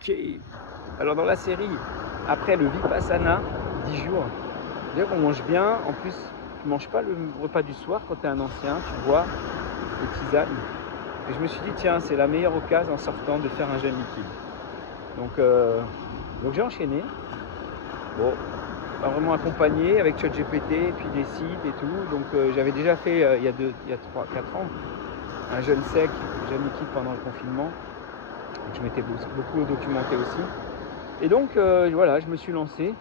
Ok. Alors dans la série, après le Vipassana, 10 jours, c'est-à-dire qu'on mange bien. En plus, tu ne manges pas le repas du soir quand tu es un ancien, tu bois des tisanes. Et je me suis dit, tiens, c'est la meilleure occasion en sortant de faire un jeûne liquide. Donc j'ai enchaîné. Bon, pas vraiment accompagné avec ChatGPT, puis des sites et tout. Donc j'avais déjà fait il y a 3-4 ans un jeûne sec, un jeûne liquide pendant le confinement. Donc je m'étais beaucoup documenté aussi. Et donc voilà, je me suis lancé.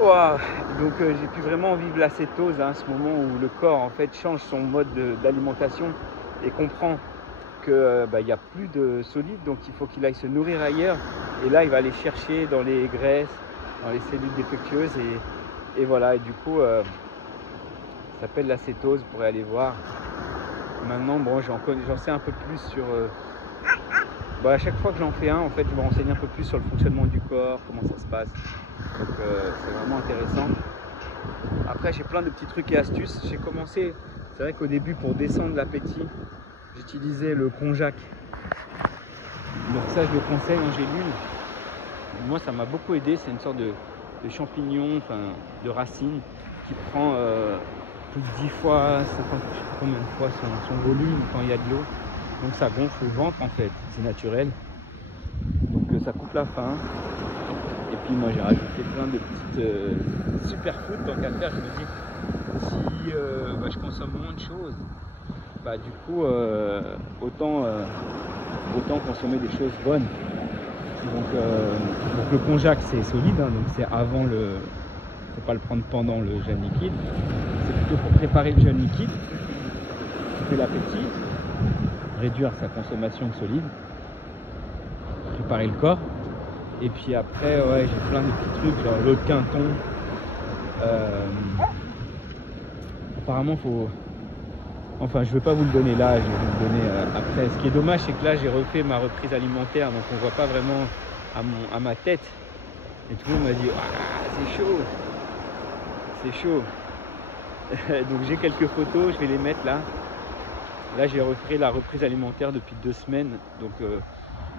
Wow. Donc j'ai pu vraiment vivre la cétose, ce moment où le corps en fait change son mode d'alimentation et comprend que il n'y a plus de solide, donc il faut qu'il aille se nourrir ailleurs. Et là, il va aller chercher dans les graisses, dans les cellules défectueuses. Et voilà, et du coup, ça s'appelle la cétose, vous pourrez aller voir. Maintenant, bon, j'en sais un peu plus sur... à chaque fois que j'en fais un, en fait, je me renseigne un peu plus sur le fonctionnement du corps, comment ça se passe. Donc c'est vraiment intéressant. Après, j'ai plein de petits trucs et astuces. J'ai commencé, c'est vrai qu'au début, pour descendre l'appétit, j'utilisais le konjac. Donc ça, je le conseille en gélule. Moi, ça m'a beaucoup aidé. C'est une sorte de champignon, de racine qui prend plus de 10 fois, 50, je sais pas combien de fois son volume quand il y a de l'eau. Donc ça gonfle le ventre en fait, c'est naturel. Donc ça coupe la faim. Et puis moi j'ai rajouté plein de petites superfoods tant qu'à faire. Je me dis si je consomme moins de choses, du coup autant consommer des choses bonnes. Donc le konjac c'est solide, donc c'est avant le. Faut pas le prendre pendant le jeûne liquide. C'est plutôt pour préparer le jeûne liquide, couper l'appétit, réduire sa consommation de solide, préparer le corps. Et puis après, j'ai plein de petits trucs, genre l'eau de quinton. Apparemment, faut... Enfin, je ne vais pas vous le donner là, je vais vous le donner après. Ce qui est dommage, c'est que là, j'ai refait ma reprise alimentaire, donc on ne voit pas vraiment à ma tête. Et tout le monde m'a dit, c'est chaud. C'est chaud. Donc j'ai quelques photos, je vais les mettre là. Là, j'ai refait la reprise alimentaire depuis 2 semaines. Donc le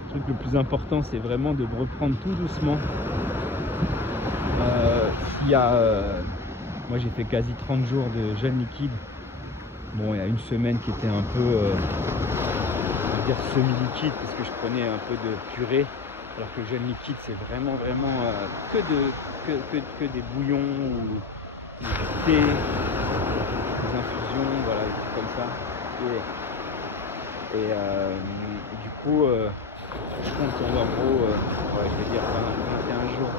truc le plus important, c'est vraiment de reprendre tout doucement. S'il y a, moi j'ai fait quasi 30 jours de jeûne liquide. Bon, il y a une semaine qui était un peu, on va dire semi-liquide, parce que je prenais un peu de purée. Alors que le jeûne liquide, c'est vraiment que des bouillons ou des thés, des infusions, voilà, des trucs comme ça. Et du coup, je compte en gros, je vais dire 21 jours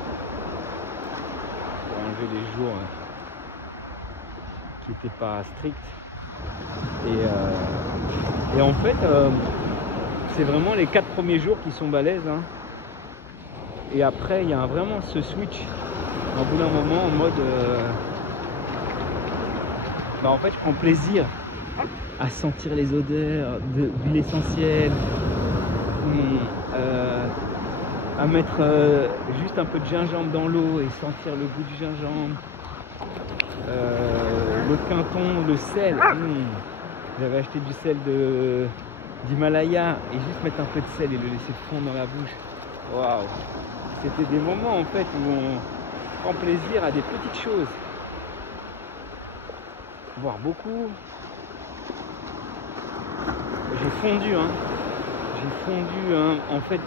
pour enlever les jours qui n'étaient pas stricts. Et en fait, c'est vraiment les 4 premiers jours qui sont balèzes. Et après, il y a vraiment ce switch, au bout d'un moment, en mode... en fait, je prends plaisir à sentir les odeurs d'huile essentielle, à mettre juste un peu de gingembre dans l'eau et sentir le goût du gingembre. Le quinton, le sel. J'avais acheté du sel d'Himalaya et juste mettre un peu de sel et le laisser fondre dans la bouche. Waouh! C'était des moments en fait où on prend plaisir à des petites choses, voire beaucoup. J'ai fondu, en fait,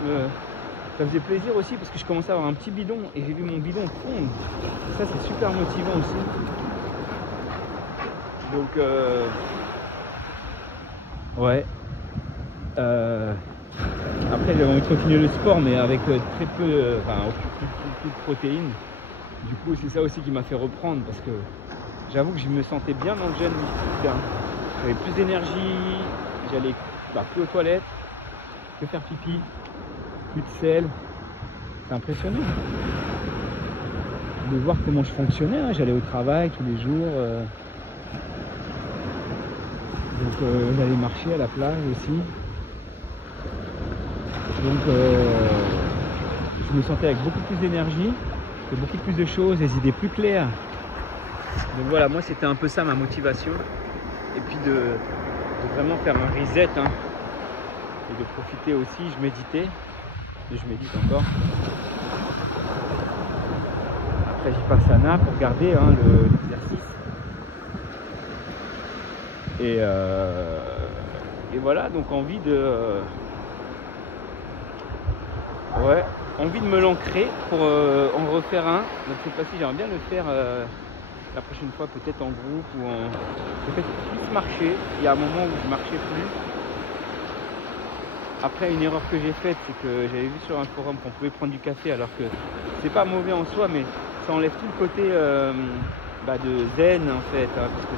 ça faisait plaisir aussi parce que je commençais à avoir un petit bidon et j'ai vu mon bidon fondre. Ça c'est super motivant aussi. Donc après j'avais envie de continuer le sport mais avec très peu, plus de protéines. Du coup c'est ça aussi qui m'a fait reprendre parce que j'avoue que je me sentais bien dans le jeûne liquide. J'avais plus d'énergie, j'allais plus aux toilettes, que faire pipi, plus de sel. C'est impressionnant de voir comment je fonctionnais. J'allais au travail tous les jours. Donc j'allais marcher à la plage aussi. Donc je me sentais avec beaucoup plus d'énergie, beaucoup plus de choses, des idées plus claires. Donc voilà, moi c'était un peu ça ma motivation. Et puis de vraiment faire un reset. Et de profiter aussi, je méditais. Je médite encore. Après j'y passe à Naples pour regarder l'exercice. Et voilà, donc envie de me l'ancrer pour en refaire un. Donc cette fois-ci j'aimerais bien le faire la prochaine fois, peut-être en groupe ou peut-être plus marcher. Il y a un moment où je marchais plus. Après, une erreur que j'ai faite, c'est que j'avais vu sur un forum qu'on pouvait prendre du café, alors que c'est pas mauvais en soi, mais ça enlève tout le côté de zen en fait, hein, parce que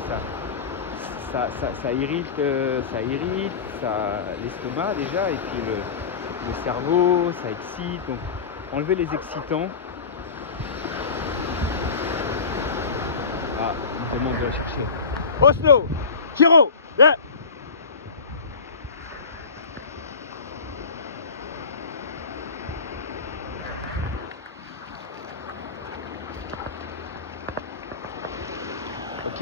ça irrite l'estomac déjà, et puis le cerveau, ça excite. Donc enlever les excitants. Ah, on me demande de la chercher. Oslo, Kiro, viens. Ok.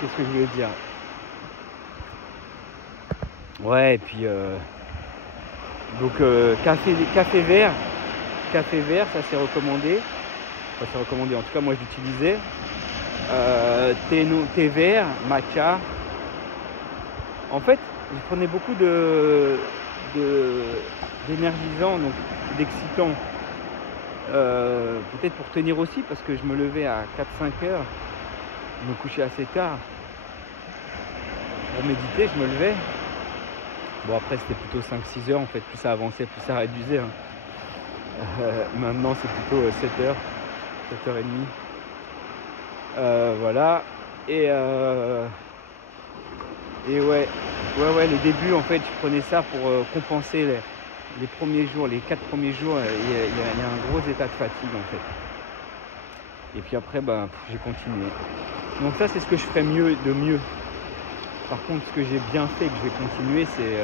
Qu'est-ce que je voulais dire? Ouais, et puis donc café vert, ça c'est recommandé. Enfin, c'est recommandé, en tout cas moi j'utilisais. Thé vert, matcha. En fait, je prenais beaucoup d'énergisants, donc d'excitants. Peut-être pour tenir aussi, parce que je me levais à 4-5 heures, je me couchais assez tard. Pour méditer, je me levais. Bon, après c'était plutôt 5-6 heures en fait, plus ça avançait, plus ça réduisait. Maintenant c'est plutôt 7 heures, 7h30. Voilà. Et ouais, les débuts en fait, je prenais ça pour compenser les premiers jours, les 4 premiers jours, il y a un gros état de fatigue en fait. Et puis après, j'ai continué. Donc ça, c'est ce que je ferais mieux. Par contre, ce que j'ai bien fait, que je vais continuer, c'est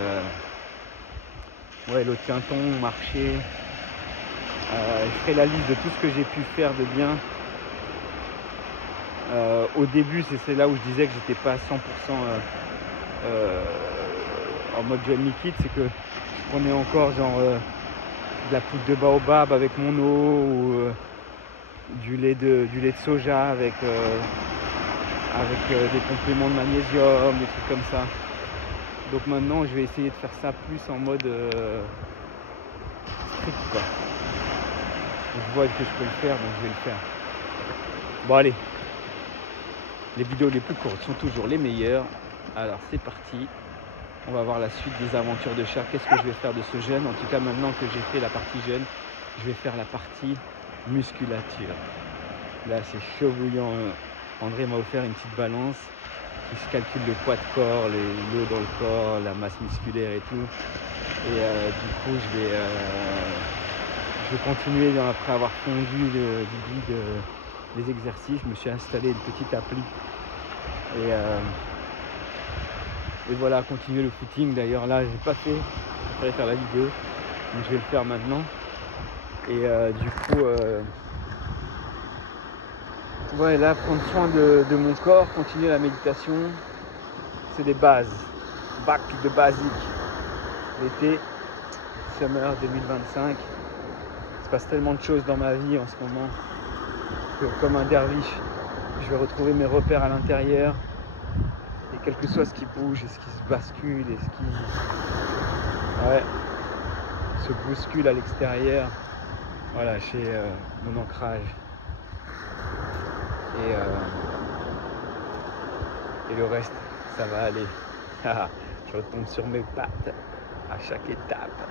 l'autre quinton, marcher. Je ferai la liste de tout ce que j'ai pu faire de bien. Au début, c'est là où je disais que j'étais pas à 100% en mode gel liquide, c'est que je prenais encore genre de la poudre de baobab avec mon eau, ou du lait de soja avec des compléments de magnésium, des trucs comme ça. Donc maintenant je vais essayer de faire ça plus en mode strict quoi. Je vois que je peux le faire, donc je vais le faire. Bon allez, les vidéos les plus courtes sont toujours les meilleures. Alors c'est parti, on va voir la suite des aventures de Charles. Qu'est-ce que je vais faire de ce jeûne? En tout cas maintenant que j'ai fait la partie jeûne, je vais faire la partie musculature. Là c'est chaud bouillant. André m'a offert une petite balance qui se calcule le poids de corps, l'eau dans le corps, la masse musculaire et tout. Et du coup je vais continuer après avoir fondu du guide les exercices. Je me suis installé une petite appli et voilà, continuer le footing. D'ailleurs là j'ai pas fait, je préférais faire la vidéo, donc je vais le faire maintenant. Et du coup là, prendre soin de mon corps, continuer la méditation, c'est des bases, bac de basique. L'été, summer 2025, il se passe tellement de choses dans ma vie en ce moment que comme un derviche, je vais retrouver mes repères à l'intérieur, et quel que soit ce qui bouge et ce qui se bascule et ce qui se bouscule à l'extérieur, voilà, chez mon ancrage. Et le reste, ça va aller. Je retombe sur mes pattes à chaque étape.